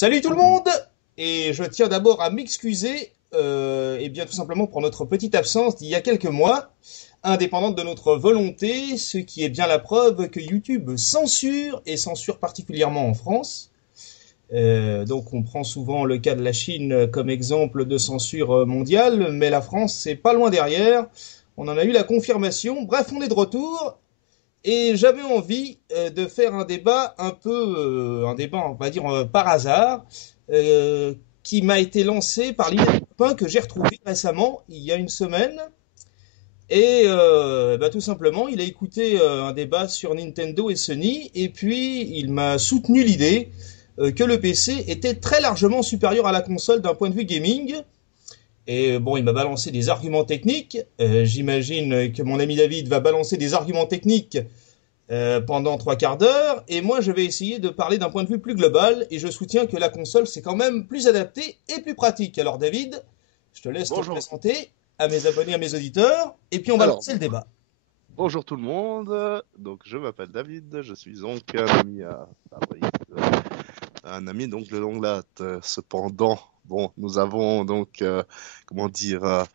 Salut tout le monde! Et je tiens d'abord à m'excuser, et bien tout simplement pour notre petite absence d'il y a quelques mois, indépendante de notre volonté, ce qui est bien la preuve que YouTube censure, et censure particulièrement en France. Donc on prend souvent le cas de la Chine comme exemple de censure mondiale, mais la France c'est pas loin derrière. On en a eu la confirmation. Bref, on est de retour. Et j'avais envie de faire un débat un débat on va dire par hasard, qui m'a été lancé par l'un des copains que j'ai retrouvé récemment, il y a une semaine. Et tout simplement, il a écouté un débat sur Nintendo et Sony, et puis il m'a soutenu l'idée que le PC était très largement supérieur à la console d'un point de vue gaming. Et bon, il m'a balancé des arguments techniques. J'imagine que mon ami David va balancer des arguments techniques pendant trois quarts d'heure, et moi je vais essayer de parler d'un point de vue plus global, et je soutiens que la console c'est quand même plus adapté et plus pratique. Alors David, je te laisse te Bonjour. présenter à mes abonnés, à mes auditeurs, et puis on va Alors, lancer le débat. bonjour tout le monde. Donc, je m'appelle David. Je suis donc un ami à Fabrice, un ami donc de longue date. Cependant, bon, nous avons donc, comment dire,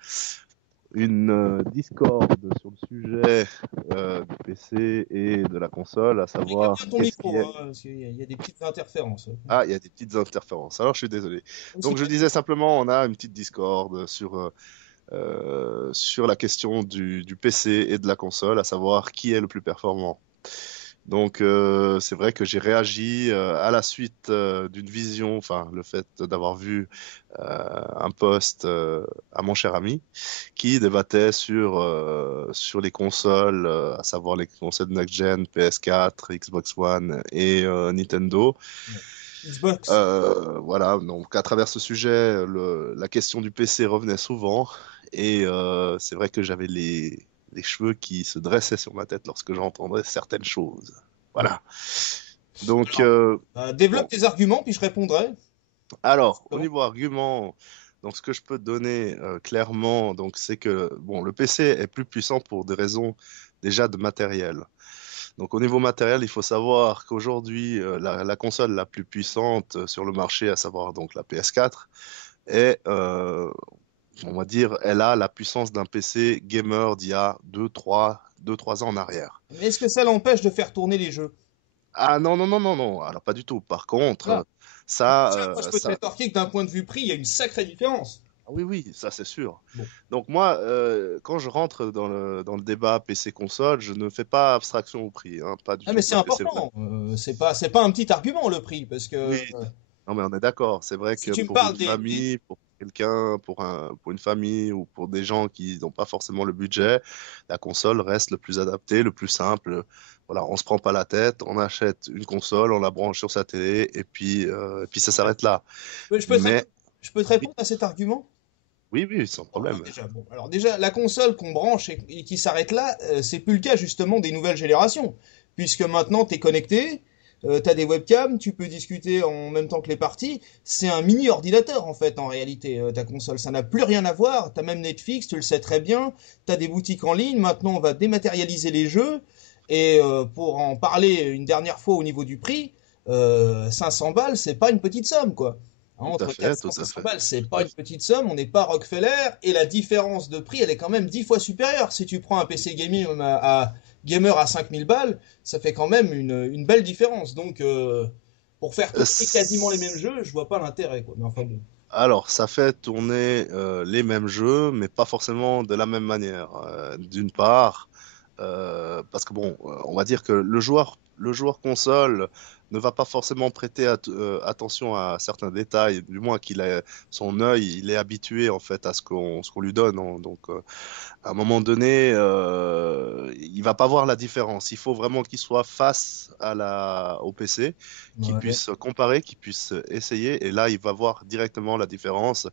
une discorde sur le sujet du PC et de la console, à Règle savoir bien ton qu'est-ce qui micro, est. hein, parce qu'il y a des petites interférences. Ah, il y a des petites interférences. Alors, je suis désolé. Aussi Donc, je bien. disais simplement, on a une petite discorde sur la question du PC et de la console, à savoir qui est le plus performant. Donc c'est vrai que j'ai réagi à la suite d'une vision, enfin le fait d'avoir vu un post à mon cher ami qui débattait sur les consoles, à savoir les consoles next-gen, PS4, Xbox One et Nintendo. Ouais. Xbox. Voilà, donc à travers ce sujet, la question du PC revenait souvent et c'est vrai que j'avais les cheveux qui se dressaient sur ma tête lorsque j'entendais certaines choses. Ouais. Voilà. Donc, Alors, bon. développe tes arguments, puis je répondrai. Alors, au Bon. niveau argument, donc ce que je peux te donner clairement, donc c'est que bon, le PC est plus puissant pour des raisons déjà de matériel. Donc au niveau matériel, il faut savoir qu'aujourd'hui, la console la plus puissante sur le marché, à savoir donc la PS4, est, on va dire, elle a la puissance d'un PC gamer d'il y a 2, 3 ans en arrière. Mais est-ce que ça l'empêche de faire tourner les jeux? Ah non, non, non, non, non, alors pas du tout. Par contre, Là. Donc ça, déjà, moi je peux te rétorquer que d'un point de vue prix, il y a une sacrée différence. oui, oui, ça c'est sûr. Bon. Donc moi, quand je rentre dans le débat PC-console, je ne fais pas abstraction au prix, hein, pas du Ah mais tout, c'est parce que c'est vrai. important. C'est pas un petit argument le prix, parce que Oui, non, mais on est d'accord. C'est vrai si que tu me pour parles une famille, pour quelqu'un, pour une famille ou pour des gens qui n'ont pas forcément le budget, la console reste le plus adapté, le plus simple. Voilà, on se prend pas la tête, on achète une console, on la branche sur sa télé et puis ça Ouais. s'arrête là. Je peux te Mais répondre, je peux te oui, répondre à cet argument? oui, oui, sans Bon, problème. alors déjà, la console qu'on branche et qui s'arrête là, c'est plus le cas justement des nouvelles générations, puisque maintenant t'es connecté, t'as des webcams, tu peux discuter en même temps que les parties. C'est un mini ordinateur en fait en réalité, ta console. Ça n'a plus rien à voir. T'as même Netflix, tu le sais très bien. T'as des boutiques en ligne. Maintenant, on va dématérialiser les jeux. Et pour en parler une dernière fois au niveau du prix, 500 balles, c'est pas une petite somme quoi. Hein, Tout à entre fait, 400 tout et à 500 fait, balles, c'est tout pas à une fait. petite somme, on n'est pas Rockefeller, et la différence de prix, elle est quand même 10 fois supérieure. Si tu prends un PC gaming gamer à 5000 balles, ça fait quand même une belle différence. Donc, pour faire Euh, tourner quasiment les mêmes jeux, je vois pas l'intérêt, quoi. Mais enfin bon. Alors, ça fait tourner les mêmes jeux, mais pas forcément de la même manière. D'une part, parce que bon, on va dire que le joueur console ne va pas forcément prêter attention à certains détails, du moins qu'il a son œil, il est habitué en fait à ce qu'on lui donne, hein. Donc, à un moment donné, il va pas voir la différence. Il faut vraiment qu'il soit face au PC, qu'il Ouais. puisse comparer, qu'il puisse essayer, et là, il va voir directement la différence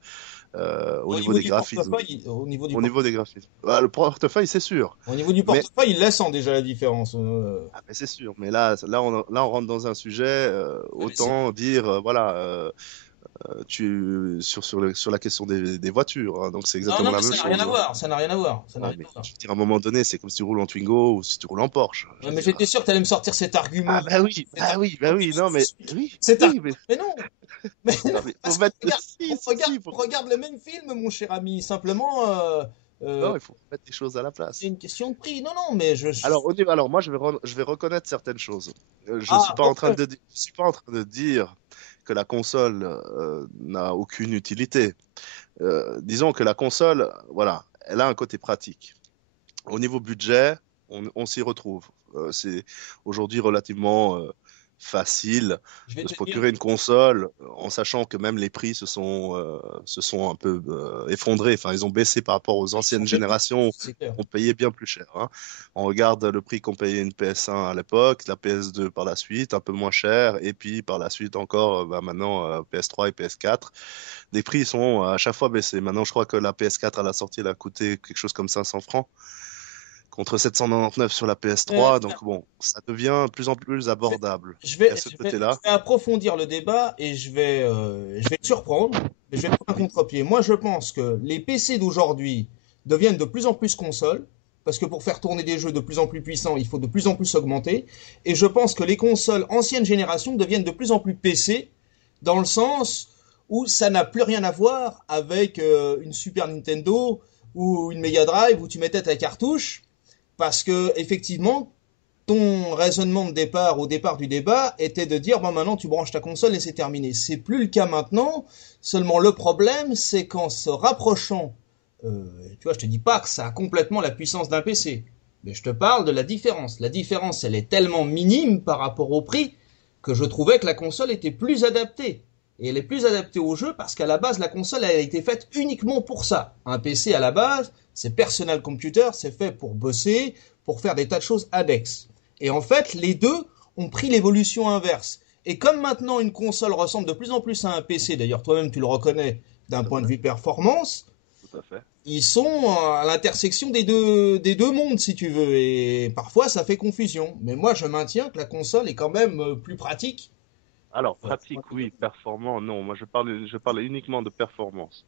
au niveau des graphismes. Au niveau des graphismes. Ah, le portefeuille, c'est sûr. Au niveau du Mais, portefeuille, il la sent déjà la différence. ah, mais c'est sûr. Mais là, on rentre dans un sujet. Ah, mais c'est Autant dire, voilà, sur la question des voitures, hein. Donc, c'est Non, exactement non, la mais même ça n'a rien chose, à hein. voir. Ça n'a rien à voir. Ça n'a Non, rien mais à voir. je veux dire, à un moment donné, c'est comme si tu roules en Twingo ou si tu roules en Porsche. Je Ouais, veux mais dire. j'étais sûr que tu allais me sortir cet argument. Ah, bah oui, Cet bah oui, bah argument oui. qui Non, mais suit. oui, Cet oui, argument. mais Mais non. Non, mais faut Parce qu'on mettre regarde, si, si, si, on regarde le même film, mon cher ami. Simplement, euh, non, il faut mettre les choses à la c'est place. une question de prix. Non, non, mais Alors moi, je vais reconnaître certaines choses. Je suis Ah, pas en train ok. de, je suis pas en train de dire que la console n'a aucune utilité. Disons que la console, voilà, elle a un côté pratique. Au niveau budget, on s'y retrouve. C'est aujourd'hui relativement facile Je vais de se te dire, procurer une console en sachant que même les prix se sont un peu effondrés. Enfin, ils ont baissé par rapport aux ils sont anciennes réduits, générations. c'est clair. On payait bien plus cher, hein. On regarde le prix qu'on payait une PS1 à l'époque, la PS2 par la suite, un peu moins cher, et puis par la suite encore, bah, maintenant PS3 et PS4. Les prix sont à chaque fois baissés. Maintenant, je crois que la PS4 à la sortie, elle a coûté quelque chose comme 500 francs contre 799 sur la Euh, PS3. Donc bon, ça devient de plus en plus je vais, abordable. Et à ce je côté-là, vais approfondir le débat et je vais te surprendre, mais je vais prendre un oui, contre-pied. Moi, je pense que les PC d'aujourd'hui deviennent de plus en plus consoles, parce que pour faire tourner des jeux de plus en plus puissants, il faut de plus en plus augmenter. Et je pense que les consoles ancienne génération deviennent de plus en plus PC, dans le sens où ça n'a plus rien à voir avec une Super Nintendo ou une Mega Drive où tu mettais ta cartouche, parce que effectivement, ton raisonnement de départ au départ du débat était de dire bon maintenant tu branches ta console et c'est terminé. C'est plus le cas maintenant. Seulement le problème c'est qu'en se rapprochant, tu vois, je te dis pas que ça a complètement la puissance d'un PC, mais je te parle de la différence. La différence elle est tellement minime par rapport au prix que je trouvais que la console était plus adaptée. Et elle est plus adaptée au jeu parce qu'à la base la console elle a été faite uniquement pour ça. Un PC à la base c'est personal computer, c'est fait pour bosser, pour faire des tas de choses annexes. Et en fait, les deux ont pris l'évolution inverse. Et comme maintenant une console ressemble de plus en plus à un PC, d'ailleurs toi-même tu le reconnais d'un tout à point de fait, vue performance, tout à fait. ils sont à l'intersection des deux mondes si tu veux. Et parfois ça fait confusion. Mais moi je maintiens que la console est quand même plus pratique. Alors, pratique, oui, performant, non. Moi, je parle uniquement de performance.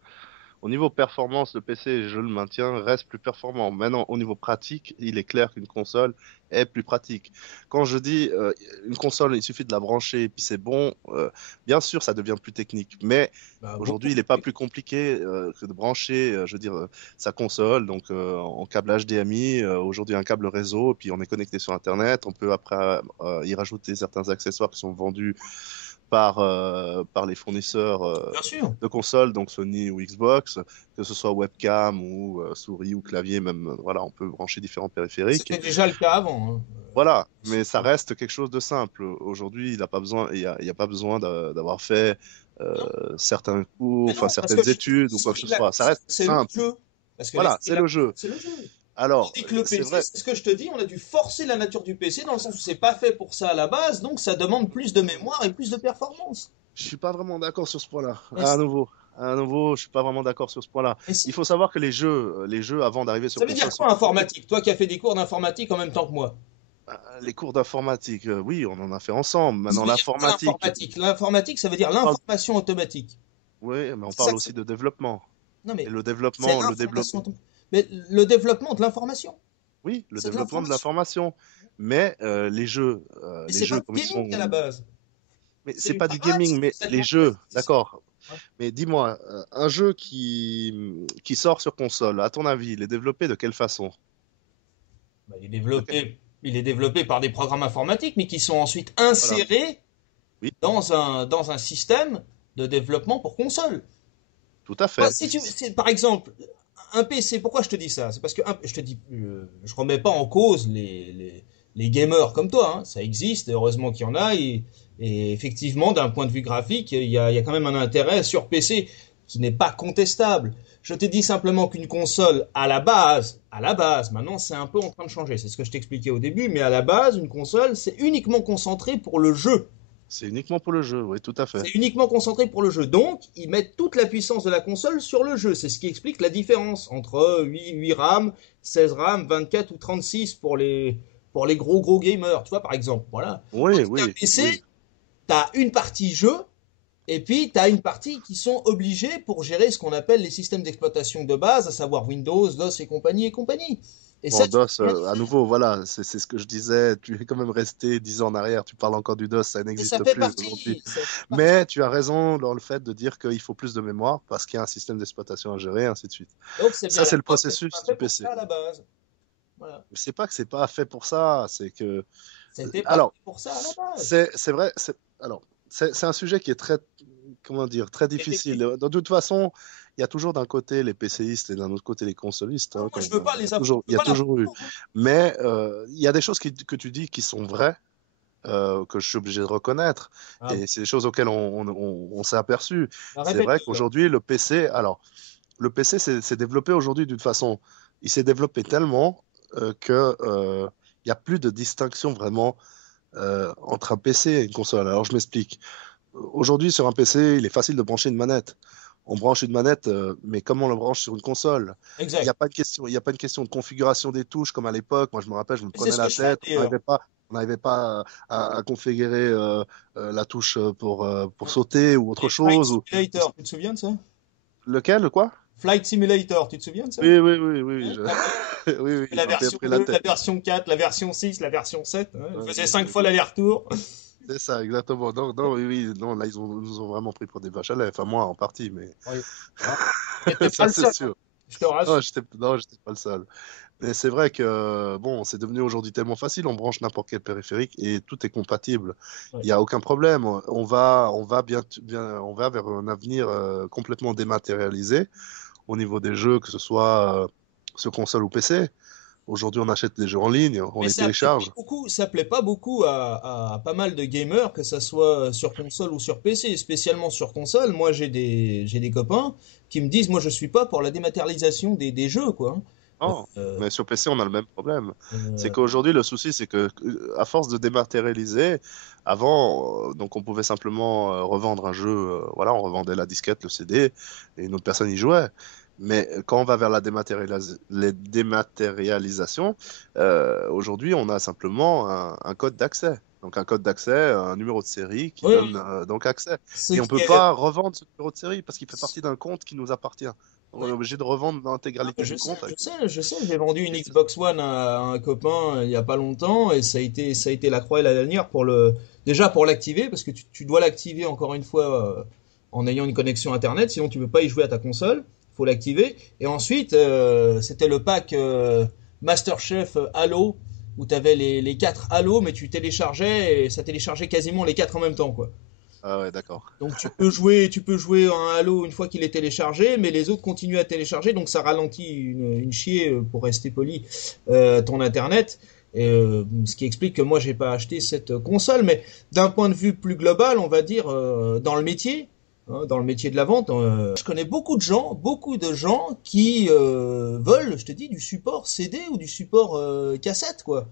Au niveau performance, le PC, je le maintiens, reste plus performant. Maintenant, au niveau pratique, il est clair qu'une console est plus pratique. Quand je dis une console, il suffit de la brancher et puis c'est bon, bien sûr, ça devient plus technique. Mais Bah, beaucoup aujourd'hui, il n'est plus. pas plus compliqué que de brancher, je veux dire, sa console donc en câble HDMI. Aujourd'hui, un câble réseau, puis on est connecté sur Internet. On peut après y rajouter certains accessoires qui sont vendus par les fournisseurs Bien sûr. de consoles, donc Sony ou Xbox, que ce soit webcam ou souris ou clavier, même, voilà, on peut brancher différents périphériques. C'était déjà le cas avant, hein. Voilà, mais ça reste quelque chose de simple. Aujourd'hui, il y a pas besoin d'avoir fait certains cours, Mais enfin non, parce que certaines études il ou quoi que suffit ce que la soit. Ça console, reste c'est le simple. jeu. Parce que Voilà, l'esprit de c'est la le console, jeu. c'est le jeu. Alors, Tandis que le c'est PC, vrai. c'est ce que je te dis, on a dû forcer la nature du PC dans le sens où c'est pas fait pour ça à la base, donc ça demande plus de mémoire et plus de performance. Je suis pas vraiment d'accord sur ce point-là. Mais, À nouveau, je suis pas vraiment d'accord sur ce point-là. mais Il si. faut savoir que les jeux avant d'arriver sur Ça veut console dire sont quoi conçus. informatique? Toi qui as fait des cours d'informatique en même temps que moi. Les cours d'informatique, oui, on en a fait ensemble. Ça Maintenant, veut dire quoi l'informatique, l'informatique? L'informatique, ça veut dire on parle, l'information automatique. oui, mais on C'est ça parle que ça aussi veut de dire. développement. Non Et mais le c'est développement, l'information automatique. Mais le développement de l'information, oui, le c'est de développement de l'information. l'information. Mais Mais les c'est pas jeux du comme ils gaming à la sont, base. mais C'est c'est du pas du travail, gaming, c'est du mais les traitement de jeux, données. C'est ça. d'accord. Ouais. Mais dis-moi, un jeu qui sort sur console, à ton avis, il est développé de quelle façon? Bah, De quelle- il est développé par des programmes informatiques, mais qui sont ensuite Voilà. insérés Oui, dans un système de développement pour console. tout à Bah, fait. si tu, par exemple, un PC, pourquoi je te dis ça? C'est parce que je te dis, je remets pas en cause les gamers comme toi, hein. Ça existe, heureusement qu'il y en a, et effectivement, d'un point de vue graphique, il y a quand même un intérêt sur PC qui n'est pas contestable. Je te dis simplement qu'une console, à la base, maintenant c'est un peu en train de changer, c'est ce que je t'expliquais au début, mais à la base, une console, c'est uniquement concentré pour le jeu. C'est uniquement pour le jeu, oui, tout à fait. C'est uniquement concentré pour le jeu. Donc, ils mettent toute la puissance de la console sur le jeu. C'est ce qui explique la différence entre 8 RAM, 16 RAM, 24 ou 36 pour les gros gamers, tu vois, par exemple. Voilà. Oui, Tandis qu'un oui, oui. PC, t'as une partie jeu, et puis t'as une partie qui sont obligés pour gérer ce qu'on appelle les systèmes d'exploitation de base, à savoir Windows, DOS et compagnie et compagnie. Et ça, Bon, tu peux DOS, rien y à faire. nouveau, voilà, c'est ce que je disais. Tu es quand même resté 10 ans en arrière. Tu parles encore du DOS, ça Et ça n'existe fait plus aujourd'hui. partie, ça fait partie. Mais tu as raison dans le fait de dire qu'il faut plus de mémoire parce qu'il y a un système d'exploitation à gérer, et ainsi de suite. Donc c'est bien Ça, la c'est le preuve que c'est pas processus fait du pour PC. ça à la base. Voilà. C'est pas que c'est pas fait pour ça, c'est que. C'était pas Alors, fait pour ça à la base. c'est vrai, alors, c'est un sujet qui est très, comment dire, très C'est difficile. technique. De toute façon, il y a toujours d'un côté les PCistes et d'un autre côté les consolistes, Non, hein, moi je veux pas les affronter, il je y veux a pas toujours eu. l'affrontement, hein. Mais il y a des choses que tu dis qui sont vraies, que je suis obligé de reconnaître, Ah bon. et c'est des choses auxquelles on s'est aperçu. Bah, C'est vrai répète-le. qu'aujourd'hui, le PC s'est développé aujourd'hui d'une façon, il s'est développé tellement que il n'y a plus de distinction vraiment entre un PC et une console. Alors je m'explique. Aujourd'hui, sur un PC, il est facile de brancher une manette. On branche une manette, mais comment on le branche sur une console? Il n'y Exact. a pas de question, il y a pas une question de configuration des touches comme à l'époque. Moi, je me rappelle, je me Et c'est prenais ce que la je fais tête. d'ailleurs. On n'arrivait pas à configurer la touche pour sauter ou autre Et Flight chose. Simulator, tu te souviens de ça? Lequel, quoi? Flight Simulator, tu te souviens de ça? Oui, oui, oui, oui, Hein, t'as fait oui, oui, il la m'a bien version pris la 2, la tête. version 4, la version 6, la version 7, hein. Je Ouais, faisais 5 fois l'aller-retour. c'est ça, exactement. Non, non, oui, oui, non, là, nous ont vraiment pris pour des vaches à lait. Enfin, moi, en partie, mais Oui. Ah, t'étais pas ça, le c'est seul, hein. sûr. Je te rassure. Non, j'étais pas le seul. Mais c'est vrai que, bon, c'est devenu aujourd'hui tellement facile, on branche n'importe quel périphérique et tout est compatible. Ouais. Il n'y a aucun problème. On va vers un avenir complètement dématérialisé au niveau des jeux, que ce soit sur console ou PC. Aujourd'hui, on achète des jeux en ligne, on Mais les télécharge. ça plaît pas beaucoup à pas mal de gamers, que ça soit sur console ou sur PC, spécialement sur console. Moi, j'ai des copains qui me disent, moi, je suis pas pour la dématérialisation des jeux, quoi, hein. Non, mais sur PC, on a le même problème. C'est Euh, qu'aujourd'hui, le souci, c'est que à force de dématérialiser, avant, donc on pouvait simplement revendre un jeu, voilà, on revendait la disquette, le CD, et une autre personne y jouait. Mais quand on va vers les dématérialisation, aujourd'hui, on a simplement un code d'accès. Donc un code d'accès, un numéro de série qui oui, donne oui. donc accès. Ce Et on qui peut est, pas revendre ce numéro de série parce qu'il fait partie d'un compte qui nous appartient. On est ouais. obligé de revendre Non, mais l'intégralité du compte. je sais, j'ai vendu une Et Xbox One à un copain il y a pas longtemps et ça a été la croix et la lanière pour déjà pour l'activer parce que tu dois l'activer encore une fois en ayant une connexion Internet, sinon tu peux pas y jouer à ta console, faut l'activer. Et ensuite, c'était le pack MasterChef Halo où tu avais les quatre Halo, mais tu téléchargeais et ça téléchargeait quasiment les quatre en même temps, quoi. Ah ouais, d'accord. Donc tu peux jouer un Halo une fois qu'il est téléchargé, mais les autres continuent à télécharger, donc ça ralentit une chier, pour rester poli, ton internet. Et, ce qui explique que moi j'ai pas acheté cette console, mais d'un point de vue plus global, on va dire dans le métier, hein, dans le métier de la vente, je connais beaucoup de gens qui veulent, je te dis, du support CD ou du support cassette, quoi.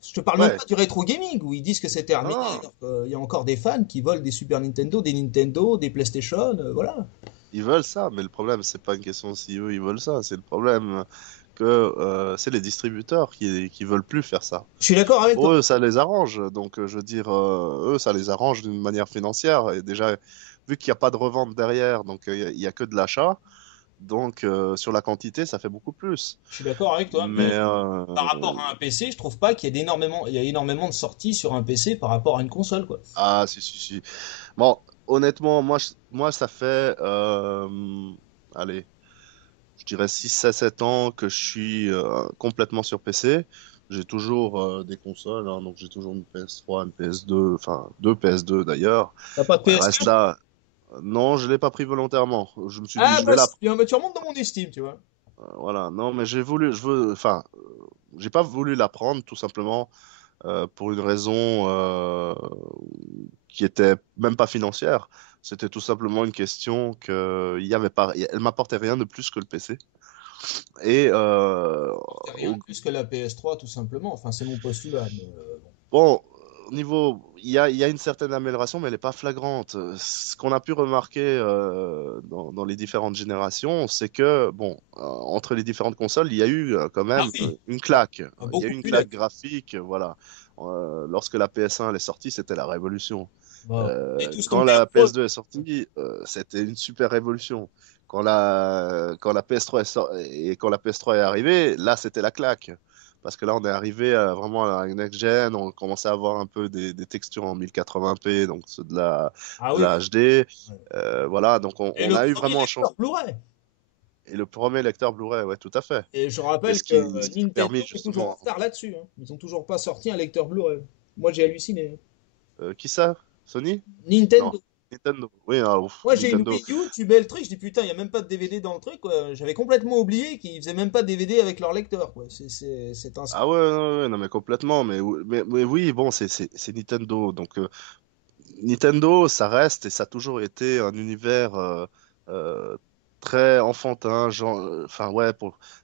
Je te parle même Ouais. pas du rétro gaming où ils disent que c'est terminé. Non, Alors qu'il y a encore des fans qui veulent des Super Nintendo, des Nintendo, des PlayStation, voilà. ils veulent ça, mais le problème, c'est pas une question si eux ils veulent ça, c'est le problème que c'est les distributeurs qui veulent plus faire ça. Je suis d'accord avec Pour toi. eux, ça les arrange, donc je veux dire, eux, ça les arrange d'une manière financière. Et déjà, vu qu'il n'y a pas de revente derrière, donc il y a que de l'achat, donc sur la quantité, ça fait beaucoup plus. Je suis d'accord avec toi. Mais Mais par rapport à un PC, je trouve pas qu'il y ait il y a énormément de sorties sur un PC par rapport à une console, quoi. ah, si, si, si. Bon, honnêtement, moi ça fait, allez, je dirais 6 à 7 ans que je suis complètement sur PC. J'ai toujours des consoles, hein, donc j'ai toujours une PS3, une PS2, enfin deux PS2 d'ailleurs. T'as pas de Elle reste PS4? là. Non, je l'ai pas pris volontairement. Je me suis dit, Ah je bah vais la c'est bien, bah, tu remontes dans mon estime, tu vois. voilà. Non, mais enfin, j'ai pas voulu la prendre tout simplement pour une raison qui était même pas financière. C'était tout simplement une question que il y avait pas, elle m'apportait rien de plus que le PC. Et C'est rien de plus que la PS3, tout simplement. Enfin, c'est mon postulat. Mais, bon. bon, au niveau, il y a une certaine amélioration, mais elle n'est pas flagrante. Ce qu'on a pu remarquer dans les différentes générations, c'est que, bon, entre les différentes consoles, il y a eu quand Ah même oui, une claque. Il y a eu beaucoup une plus claque net. graphique, voilà. Lorsque la PS1 elle est sortie, c'était la révolution. Bon. Et tous Quand tombés la amoureux. PS2 est sortie, c'était une super révolution. quand la PS3 et quand la PS3 est arrivée, là, c'était la claque. Parce que là, on est arrivé vraiment à la next-gen, on commençait à avoir un peu des textures en 1080p, donc ceux Ah de oui. la HD. Ouais. Voilà, donc Et on le a eu premier vraiment un changement. lecteur Blu-ray. Et le premier lecteur Blu-ray, ouais, tout à fait. Et je Et rappelle ce que ce qui a Nintendo permis est toujours en justement. retard là-dessus, hein. Ils ont toujours pas sorti un lecteur Blu-ray. Moi, j'ai halluciné, hein. Qui ça? Sony? Non. Nintendo. Nintendo. Oui, ah, ouf, Moi, j'ai une Nintendo. Wii U, tu mets le truc, je dis putain, il y a même pas de DVD dans le truc, quoi. J'avais complètement oublié qu'ils faisaient même pas de DVD avec leur lecteur, quoi. C'est un Ah scandale. ouais, ouais, ouais, non, mais complètement. Mais oui, bon, c'est Nintendo. Donc, Nintendo, ça reste et ça a toujours été un univers euh, très enfantin, genre, enfin, ouais,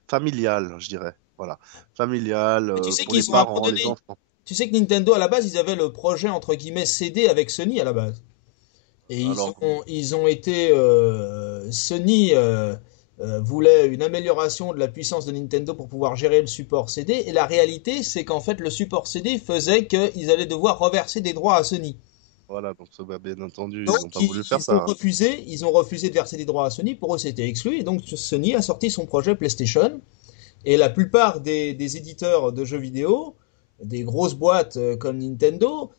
familial, je dirais. Voilà. Familial, Mais tu sais pour les qu'ils ont parents, les abandonné. enfants. Tu sais que Nintendo, à la base, ils avaient le projet, entre guillemets, CD avec Sony, à la base. Et Alors, ils ont été. Sony voulait une amélioration de la puissance de Nintendo pour pouvoir gérer le support CD. Et la réalité, c'est qu'en fait, le support CD faisait qu'ils allaient devoir reverser des droits à Sony. voilà, donc ça, bah, bien entendu, ils Donc, n'ont pas voulu faire ça. ils ont refusé de verser des droits à Sony. Pour eux, c'était exclu. Et donc, Sony a sorti son projet PlayStation. Et la plupart des éditeurs de jeux vidéo, des grosses boîtes comme Nintendo,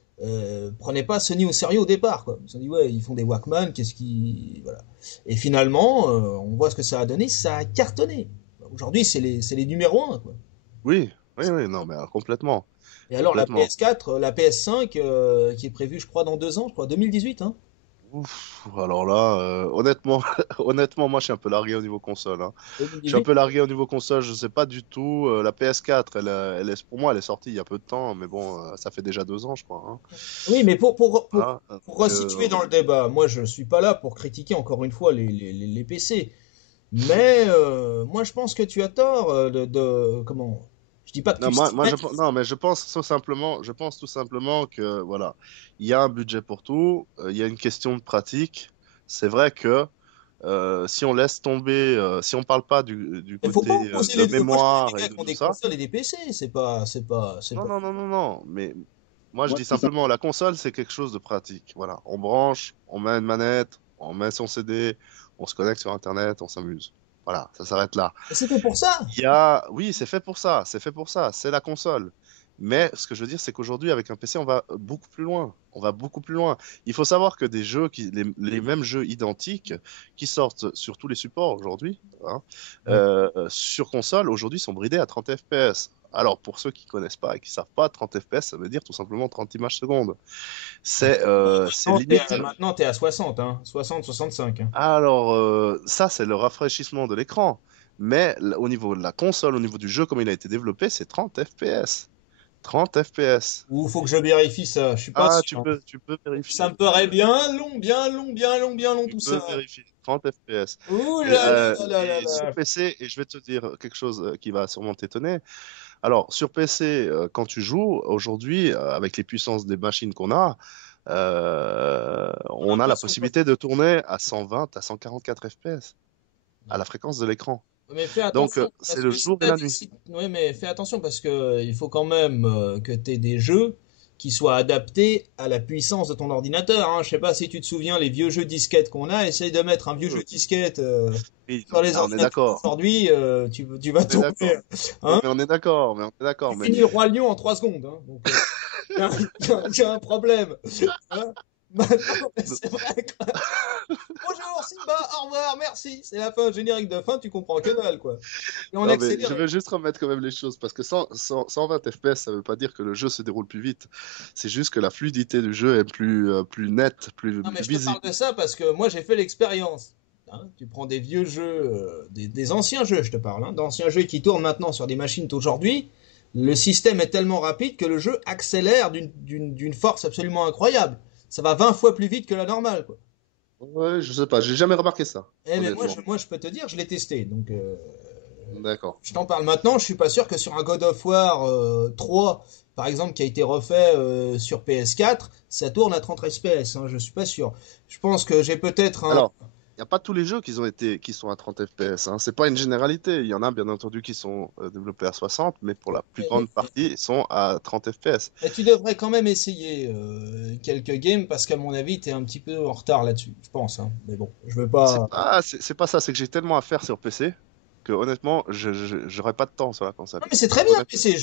prenaient pas Sony au sérieux au départ, quoi. Ils se sont dit, ouais, ils font des Walkman, qu'est-ce qui. Voilà. Et finalement, on voit ce que ça a donné, ça a cartonné. Aujourd'hui, c'est les numéros un, quoi. Oui, oui, oui, non, mais complètement. Et alors, la Complètement. PS4, la PS5, qui est prévue, je crois, dans 2 ans, je crois, 2018, hein. Ouf, alors là, honnêtement, honnêtement, moi, je suis un peu largué au niveau console, hein. Je suis un 2018. peu largué au niveau console, je sais pas du tout. La PS4, pour moi, elle est sortie il y a peu de temps, mais bon, ça fait déjà 2 ans, je crois, hein. Oui, mais Voilà, pour donc, resituer dans le débat, moi, je suis pas là pour critiquer encore une fois les PC. Mais moi, je pense que tu as tort comment? Je dis pas que tu non, stigmatises. non, mais je pense tout simplement que voilà, il y a un budget pour tout, il y a une question de pratique. C'est vrai que si on laisse tomber, si on parle pas du Il faut pas côté opposer de les deux. Moi, je connais des mémoire gars et qui de ont tout des ça, consoles et des PC. C'est non, pas. non, non, non, non, mais moi je Moi, dis je dis ça. simplement, la console c'est quelque chose de pratique. Voilà, on branche, on met une manette, on met son CD, on se connecte sur Internet, on s'amuse. Voilà, ça s'arrête là. Et c'était pour ça. Oui, c'est fait pour ça, c'est fait pour ça, c'est la console. Mais ce que je veux dire, c'est qu'aujourd'hui, avec un PC, on va beaucoup plus loin. On va beaucoup plus loin. Il faut savoir que les mêmes jeux identiques qui sortent sur tous les supports aujourd'hui, hein, Ouais. sur console, aujourd'hui, sont bridés à 30 FPS. Alors, pour ceux qui connaissent pas et qui savent pas, 30 FPS, ça veut dire tout simplement 30 images secondes. C'est limite. Maintenant, t'es à 60, hein. 60, 65, hein. Alors, ça, c'est le rafraîchissement de l'écran. Mais au niveau de la console, au niveau du jeu, comme il a été développé, c'est 30 FPS. 30 FPS. Ou faut que je vérifie ça. Je suis pas Ah, sûr, hein. tu peux Ça vérifier. me paraît bien long, bien long, bien long, bien long Tu tout peux ça. vérifier. 30 FPS. Ouh Et, là là là là et sur là. PC, et je vais te dire quelque chose qui va sûrement t'étonner. Alors, sur PC, quand tu joues, aujourd'hui, avec les puissances des machines qu'on a, On a on a la l'impression que. possibilité de tourner à 120 à 144 FPS à la fréquence de l'écran. Mais fais Donc, attention, c'est parce le que si jour et t'as la des nuit. sites. Oui, mais fais attention parce que il faut quand même que tu aies des jeux qui soient adaptés à la puissance de ton ordinateur, hein. Je sais pas si tu te souviens les vieux jeux disquettes qu'on a. Essaye de mettre un vieux jeu disquette Oui, non, sur mais les là, on est ordinateurs d'accord. d'aujourd'hui, tu vas On est d'accord. tomber. Non, Hein? mais on est d'accord. Mais on est Tu d'accord. Mais finis le Roi Lion en 3 secondes. Hein. Donc, y a un problème. Hein. Maintenant, mais c'est vrai que. Bonjour Simba, au revoir, merci. C'est la fin, générique de fin, tu comprends que dalle, quoi. Et on non, mais je accélère. veux juste remettre quand même les choses parce que 120 FPS, ça veut pas dire que le jeu se déroule plus vite. C'est juste que la fluidité du jeu est plus nette, Non, mais plus je te parle visible. de ça parce que moi j'ai fait l'expérience. Hein, tu prends des vieux jeux, des anciens jeux, je te parle, hein, d'anciens jeux qui tournent maintenant sur des machines d'aujourd'hui. Le système est tellement rapide que le jeu accélère d'une force absolument incroyable. Ça va 20 fois plus vite que la normale, quoi. Ouais, je sais pas, j'ai jamais remarqué ça, Eh mais honnêtement. moi je peux te dire, je l'ai testé. Donc D'accord. je t'en parle maintenant. Je suis pas sûr que sur un God of War 3, par exemple, qui a été refait sur PS4, ça tourne à 30 FPS. Hein, je suis pas sûr. Je pense que j'ai peut-être un Alors, y a pas tous les jeux qui sont à 30 FPS, hein. C'est pas une généralité. Il y en a bien entendu qui sont développés à 60, mais pour la plus Mais, grande partie, ils sont à 30 FPS. mais tu devrais quand même essayer quelques games parce qu'à mon avis, tu es un petit peu en retard là-dessus, je pense, hein. Mais bon, je veux pas. C'est pas ça, c'est que j'ai tellement à faire sur PC que honnêtement, j'aurais pas de temps sur la console. Non, mais c'est très bien, Honnêtement, PC.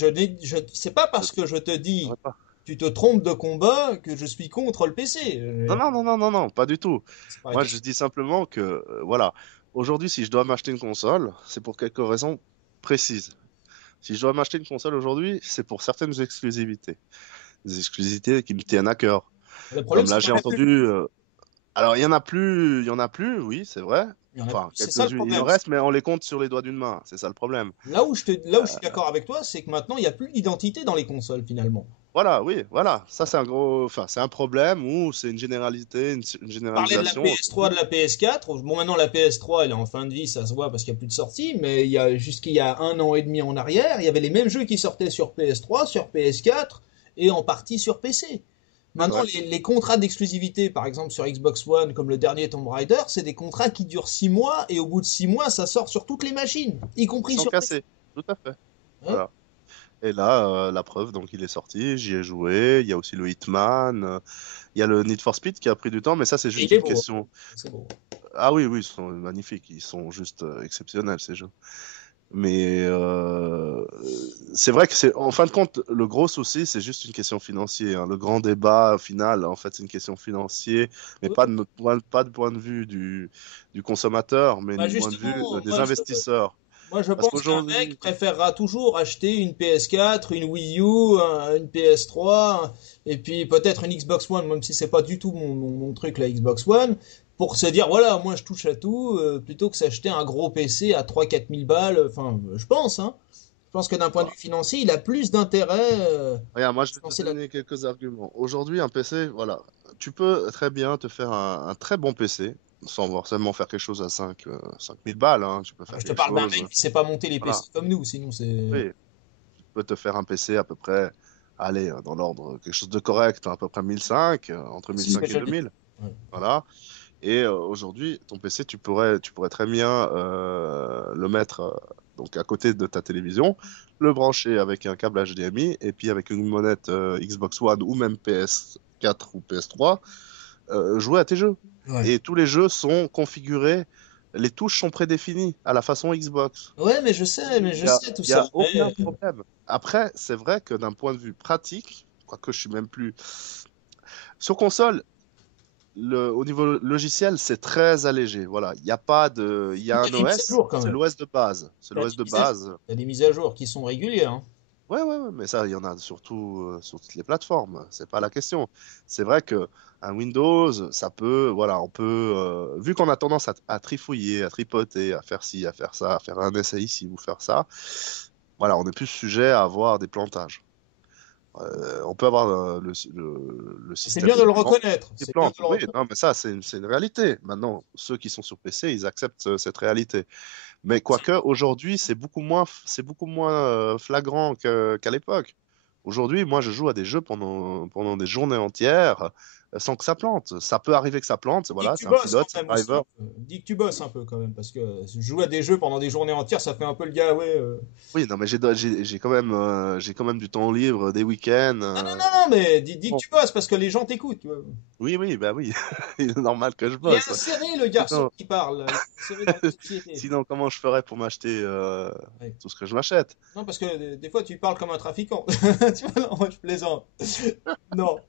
C'est pas je parce que je te dis j'aurais pas. tu te trompes de combat que je suis contre le PC. Non, non, non, non, non, non, pas du tout. C'est pas la Moi, je question. dis simplement que, voilà, aujourd'hui, si je dois m'acheter une console, c'est pour quelques raisons précises. Si je dois m'acheter une console aujourd'hui, c'est pour certaines exclusivités. Des exclusivités qui me tiennent à cœur. Le problème, Comme c'est là, qu'il y j'ai en a plus. entendu. Alors, il y en a plus, oui, c'est vrai. Il y en a plus. Enfin, C'est ça le quelques-unes, il en problème. reste, mais on les compte sur les doigts d'une main. C'est ça le problème. Là où je suis d'accord avec toi, c'est que maintenant, il n'y a plus d'identité dans les consoles finalement. Voilà, oui, voilà. Ça, c'est un gros. Enfin, c'est un problème ou c'est une généralité, une Parler de la généralisation PS3, aussi. de la PS4. Bon, maintenant, la PS3, elle est en fin de vie, ça se voit parce qu'il n'y a plus de sortie, mais il y a, jusqu'il y a un an et demi en arrière, il y avait les mêmes jeux qui sortaient sur PS3, sur PS4 et en partie sur PC. C'est Maintenant, vrai. les contrats d'exclusivité, par exemple sur Xbox One, comme le dernier Tomb Raider, c'est des contrats qui durent 6 mois et au bout de 6 mois, ça sort sur toutes les machines, y Ils compris sont sur PC. cassés. Tout à fait. Hein. Voilà. Et là, la preuve, donc il est sorti, j'y ai joué. Il y a aussi le Hitman, il y a le Need for Speed qui a pris du temps, mais ça, c'est Et juste il est une beau. question. C'est beau. Ah oui, oui, ils sont magnifiques, ils sont juste exceptionnels ces jeux. Mais c'est vrai que c'est, en fin de compte, le gros souci, c'est juste une question financière, hein. Le grand débat final, en fait, c'est une question financière, mais Oui. pas de point de vue du consommateur, mais Bah du point de vue justement, des investisseurs. moi, je Parce pense qu'un mec qu'aujourd'hui, préférera toujours acheter une PS4, une Wii U, une PS3, et puis peut-être une Xbox One, même si c'est pas du tout mon truc, la Xbox One, pour se dire, voilà, moi je touche à tout, plutôt que s'acheter un gros PC à 3 4 000 balles. Enfin, je pense, hein. Je pense que d'un point de vue financier, il a plus d'intérêt regarde, moi à je se vais te lancer là. donner quelques arguments. Aujourd'hui, un PC, voilà, tu peux très bien te faire un très bon PC, sans forcément faire quelque chose à 5000 balles, hein. Tu peux faire Je te quelque parle d'un chose, mec qui sait pas monter les voilà. PC comme nous, sinon c'est... Oui, tu peux te faire un PC à peu près, allez, dans l'ordre, quelque chose de correct, à peu près 1005, entre C'est ce que 1005 et j'allais dire. 2000, Ouais. voilà. Et aujourd'hui, ton PC, tu pourrais très bien le mettre donc à côté de ta télévision, le brancher avec un câble HDMI et puis avec une manette Xbox One ou même PS4 ou PS3, jouer à tes jeux. Ouais. Et tous les jeux sont configurés, les touches sont prédéfinies à la façon Xbox. Ouais, mais Il je y a, sais tout il y ça. a aucun problème. Après, c'est vrai que d'un point de vue pratique, quoique je suis même plus sur console, au niveau logiciel, c'est très allégé. Voilà, il y a pas de, il y Il a y a un des mises à OS, jour quand c'est même. l'OS de base. C'est Il y a l'OS des de mises à jour. base. Il y a des mises à jour qui sont régulières, hein. Ouais, ouais, ouais, mais ça, il y en a surtout sur toutes les plateformes. C'est pas la question. C'est vrai que un Windows, ça peut, voilà, on peut, vu qu'on a tendance à trifouiller, à tripoter, à faire ci, à faire ça, à faire un essai ici ou faire ça, voilà, on est plus sujet à avoir des plantages. On peut avoir le C'est système bien de le dominant reconnaître. qui C'est bien plante. de le Oui, reconnaître. non, mais ça, c'est une réalité. Maintenant, ceux qui sont sur PC, ils acceptent cette réalité. Mais quoique, aujourd'hui, c'est beaucoup moins flagrant qu'à l'époque. Aujourd'hui, moi, je joue à des jeux pendant des journées entières sans que ça plante. Ça peut arriver que ça plante, Dis que voilà, tu c'est un bosses pilote, quand c'est même un aussi, un driver. peu. Dis que tu bosses un peu quand même, parce que jouer à des jeux pendant des journées entières, ça fait un peu le gars, ouais. Oui, non, mais j'ai quand même du temps libre, des week-ends. Non, non, non, non, mais dis que Bon. tu bosses parce que les gens t'écoutent, tu vois. Oui, oui, bah oui, il est normal que je Il est bosse. inséré, le garçon Sinon, qui parle, là. Il est inséré dans la société. sinon, comment je ferais pour m'acheter Ouais. tout ce que je m'achète? Non, parce que des fois, tu parles comme un trafiquant. Tu vois, non, moi, je plaisante. Non.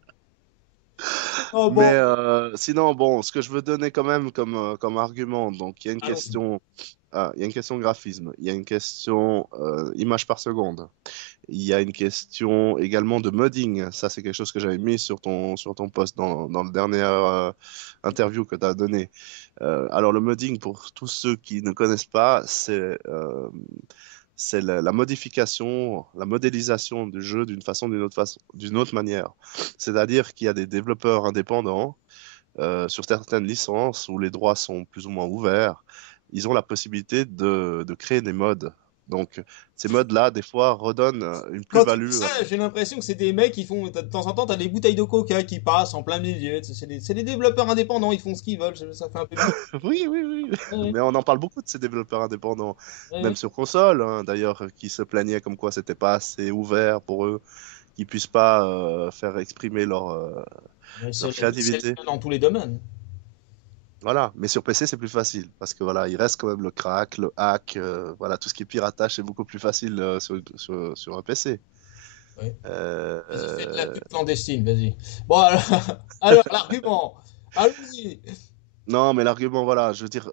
Oh, Mais bon, sinon, bon, ce que je veux donner quand même comme argument, donc allons-y. il y a une question graphisme, il y a une question image par seconde, il y a une question également de modding. Ça, c'est quelque chose que j'avais mis sur ton post dans le dernier interview que tu as donné. Alors, le modding, pour tous ceux qui ne connaissent pas, c'est la modification, la modélisation du jeu d'une autre manière. C'est-à-dire qu'il y a des développeurs indépendants sur certaines licences où les droits sont plus ou moins ouverts. Ils ont la possibilité de créer des mods Donc, ces modes-là, des fois, redonnent une Quand tu dis plus-value. ça, j'ai l'impression que c'est des mecs qui font, de temps en temps, t'as des bouteilles de coca qui passent en plein milieu. C'est des développeurs indépendants, ils font ce qu'ils veulent. Ça fait un peu bizarre. Oui, oui, oui. Ouais, Mais on en parle beaucoup de ces développeurs indépendants, même ouais, sur console, hein, d'ailleurs, qui se plaignaient comme quoi c'était pas assez ouvert pour eux, qu'ils puissent pas faire exprimer ouais. leur C'est le créativité. cas dans tous les domaines. Voilà. Mais sur PC, c'est plus facile parce que voilà, il reste quand même le crack, le hack, voilà, tout ce qui est piratage, c'est beaucoup plus facile sur un PC. Ouais. Euh, Vas-y, fais de la euh, pub clandestine, vas-y. Bon, alors, alors, l'argument. Allons-y. Non, mais l'argument, voilà, je veux dire,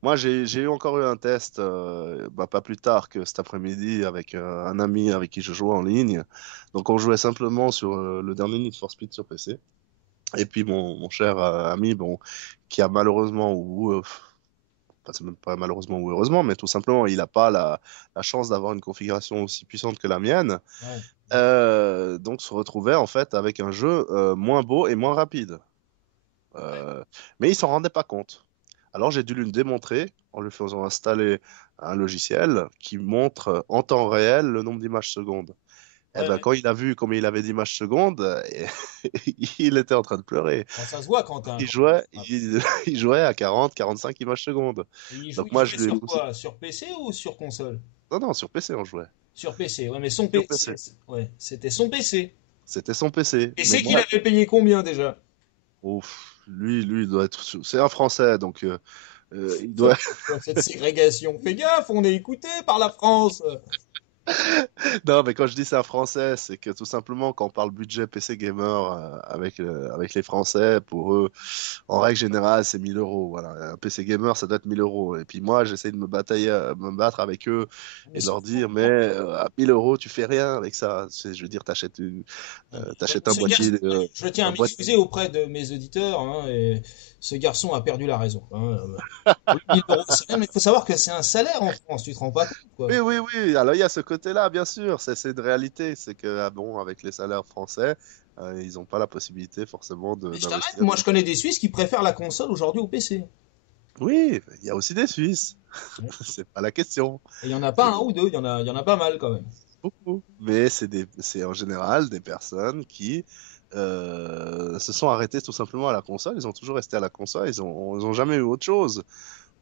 moi j'ai encore eu un test, pas plus tard que cet après-midi avec un ami avec qui je jouais en ligne. Donc on jouait simplement sur le dernier Need for Speed sur PC. Et puis mon cher ami, bon, qui a malheureusement enfin, c'est même pas malheureusement ou heureusement, mais tout simplement, il n'a pas la chance d'avoir une configuration aussi puissante que la mienne. Ouais. Donc se retrouvait en fait avec un jeu moins beau et moins rapide. Mais il s'en rendait pas compte. Alors j'ai dû lui démontrer en lui faisant installer un logiciel qui montre en temps réel le nombre d'images secondes. Eh Ouais, ben, ouais. quand il a vu combien il avait d'images secondes, il était en train de pleurer. Bon, ça se voit quand Il t'as. jouait, il jouait à 40, 45 images secondes. Et Donc il moi, je jouait lui ai sur aussi... quoi? Sur PC ou sur console? Non, non, sur PC, on jouait. Sur PC, ouais, mais son Sur PC. PC. Ouais, c'était son PC. C'était son PC. Mais PC qu'il moi, avait payé combien déjà? lui, il doit être... C'est un Français, donc il doit... Cette ségrégation. Fais gaffe, on est écouté par la France. Non, mais quand je dis c'est un Français, c'est que tout simplement, quand on parle budget PC gamer avec les Français, pour eux, en règle générale, c'est 1000 euros. Voilà. Un PC gamer, ça doit être 1000 euros. Et puis moi, j'essaie de me battre avec eux Mais et de c'est leur fou. dire, mais à 1000 euros, tu fais rien avec ça. Je veux dire, t'achètes un Ce boîtier, garçon, je tiens à un boîtier. m'excuser auprès de mes auditeurs, hein, et ce garçon a perdu la raison. Hein. 1000 euros de salaire, mais il faut savoir que c'est un salaire en France, tu te rends pas compte, quoi. Oui, oui, oui. Alors il y a ce côté-là, bien sûr. C'est une réalité. C'est que, ah bon, avec les salaires français, ils n'ont pas la possibilité forcément Mais je t'arrête, d'investir. moi je connais des Suisses qui préfèrent la console aujourd'hui au PC. Oui, il y a aussi des Suisses. Ouais. C'est pas la question. Et il y en a pas C'est un ou deux, il y en a pas mal quand même. beaucoup. Mais c'est en général des personnes qui se sont arrêtées tout simplement à la console. Ils ont toujours resté à la console. Ils ont jamais eu autre chose.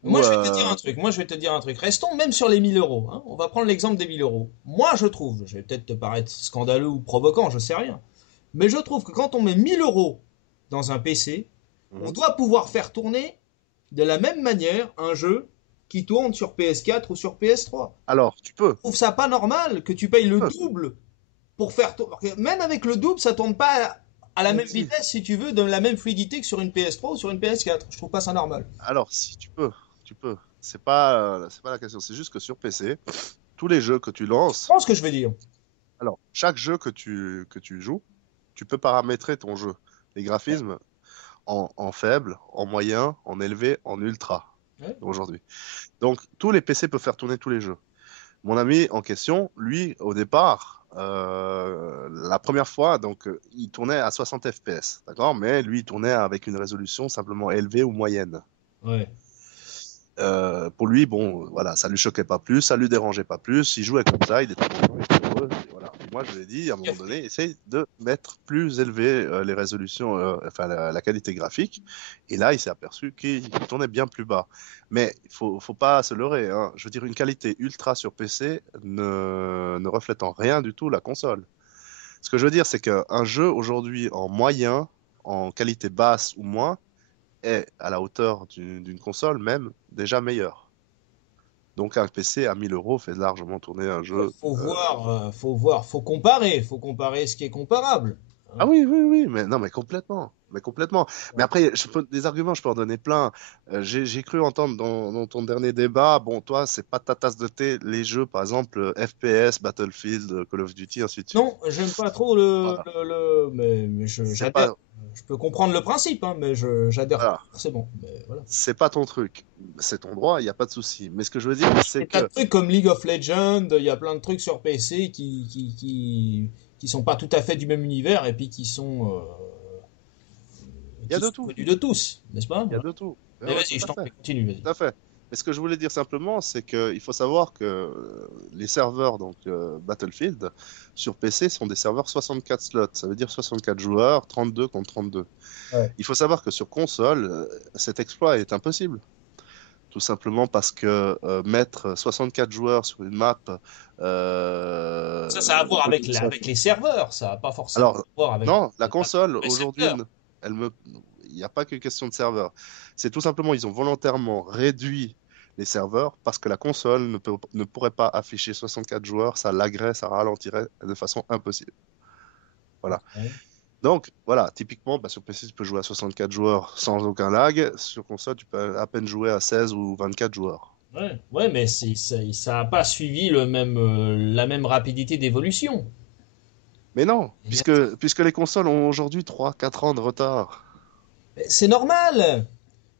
Moi Ou je vais te dire un truc, moi je vais te dire un truc. Restons même sur les 1000 euros. Hein. On va prendre l'exemple des 1000 euros. Moi je trouve, je vais peut-être te paraître scandaleux ou provoquant, je sais rien. Mais je trouve que quand on met 1000 euros dans un PC, on Mhm. doit pouvoir faire tourner de la même manière un jeu qui tourne sur PS4 ou sur PS3. Alors, tu peux. Je trouve ça pas normal que tu payes Tu le peux. double pour faire tourner. Même avec le double, ça tourne pas à la Mais même si. vitesse, si tu veux, de la même fluidité que sur une PS3 ou sur une PS4. Je trouve pas ça normal. Alors, si tu peux, tu peux. C'est pas la question. C'est juste que sur PC, tous les jeux que tu Je lances, pense ce que je veux dire. alors chaque jeu que tu joues, tu peux paramétrer ton jeu. Les graphismes en faible, en moyen, en élevé, en ultra Ouais. aujourd'hui. Donc tous les PC peuvent faire tourner tous les jeux. Mon ami en question, lui, au départ, la première fois, donc il tournait à 60 FPS, d'accord, mais lui, il tournait avec une résolution simplement élevée ou moyenne. Ouais. Pour lui, bon, voilà, ça lui choquait pas plus, ça lui dérangeait pas plus. Il jouait comme ça, il était content, il était heureux. Et voilà. Et moi, je lui ai dit, à un moment donné, essaye de mettre plus élevé les résolutions, enfin la qualité graphique. Et là, il s'est aperçu qu'il tournait bien plus bas. Mais faut pas se leurrer. Hein. Je veux dire, une qualité ultra sur PC ne reflète en rien du tout la console. Ce que je veux dire, c'est qu'un jeu aujourd'hui en moyen, en qualité basse ou moins, est à la hauteur d'une console même déjà meilleure. Donc un PC à 1000 euros fait largement tourner un jeu. Faut comparer ce qui est comparable. Ah Hein. oui, oui, oui, mais non, mais complètement. Mais complètement. Mais après, des arguments, je peux en donner plein. J'ai cru entendre dans ton dernier débat, bon, toi, c'est pas ta tasse de thé, les jeux, par exemple, FPS, Battlefield, Call of Duty, ainsi de suite. Non, j'aime pas trop Voilà. mais C'est j'adhère. pas, Je peux comprendre le principe, hein, mais j'adhère pas voilà. forcément. Mais voilà. C'est pas ton truc. C'est ton droit, il n'y a pas de souci. Mais ce que je veux dire, Il y c'est a plein de que, trucs comme League of Legends, il y a plein de trucs sur PC qui sont pas tout à fait du même univers et puis il y a qui de sont tout. connus de tous, n'est-ce pas? Il y a de tout. Mais Ouais, vas-y, tout je à t'en fait. prie, continue, vas-y. Tout à fait. Mais ce que je voulais dire simplement, c'est qu'il faut savoir que les serveurs donc Battlefield sur PC sont des serveurs 64 slots. Ça veut dire 64 joueurs, 32 contre 32. Ouais. Il faut savoir que sur console, cet exploit est impossible. Tout simplement parce que mettre 64 joueurs sur une map, Ça a à voir au lieu avec, de avec les serveurs, ça n'a pas forcément alors, à voir avec non, la les console, aujourd'hui, récepteurs. elle me... il n'y a pas que question de serveur. C'est tout simplement, ils ont volontairement réduit les serveurs parce que la console ne pourrait pas afficher 64 joueurs, ça laguerait, ça ralentirait de façon impossible. Voilà. Ok. Donc, voilà, typiquement, sur PC, tu peux jouer à 64 joueurs sans aucun lag. Sur console, tu peux à peine jouer à 16 ou 24 joueurs. Ouais, ouais, mais ça n'a pas suivi la même rapidité d'évolution. Mais non, Eh bien, puisque les consoles ont aujourd'hui 3 4 ans de retard. c'est normal,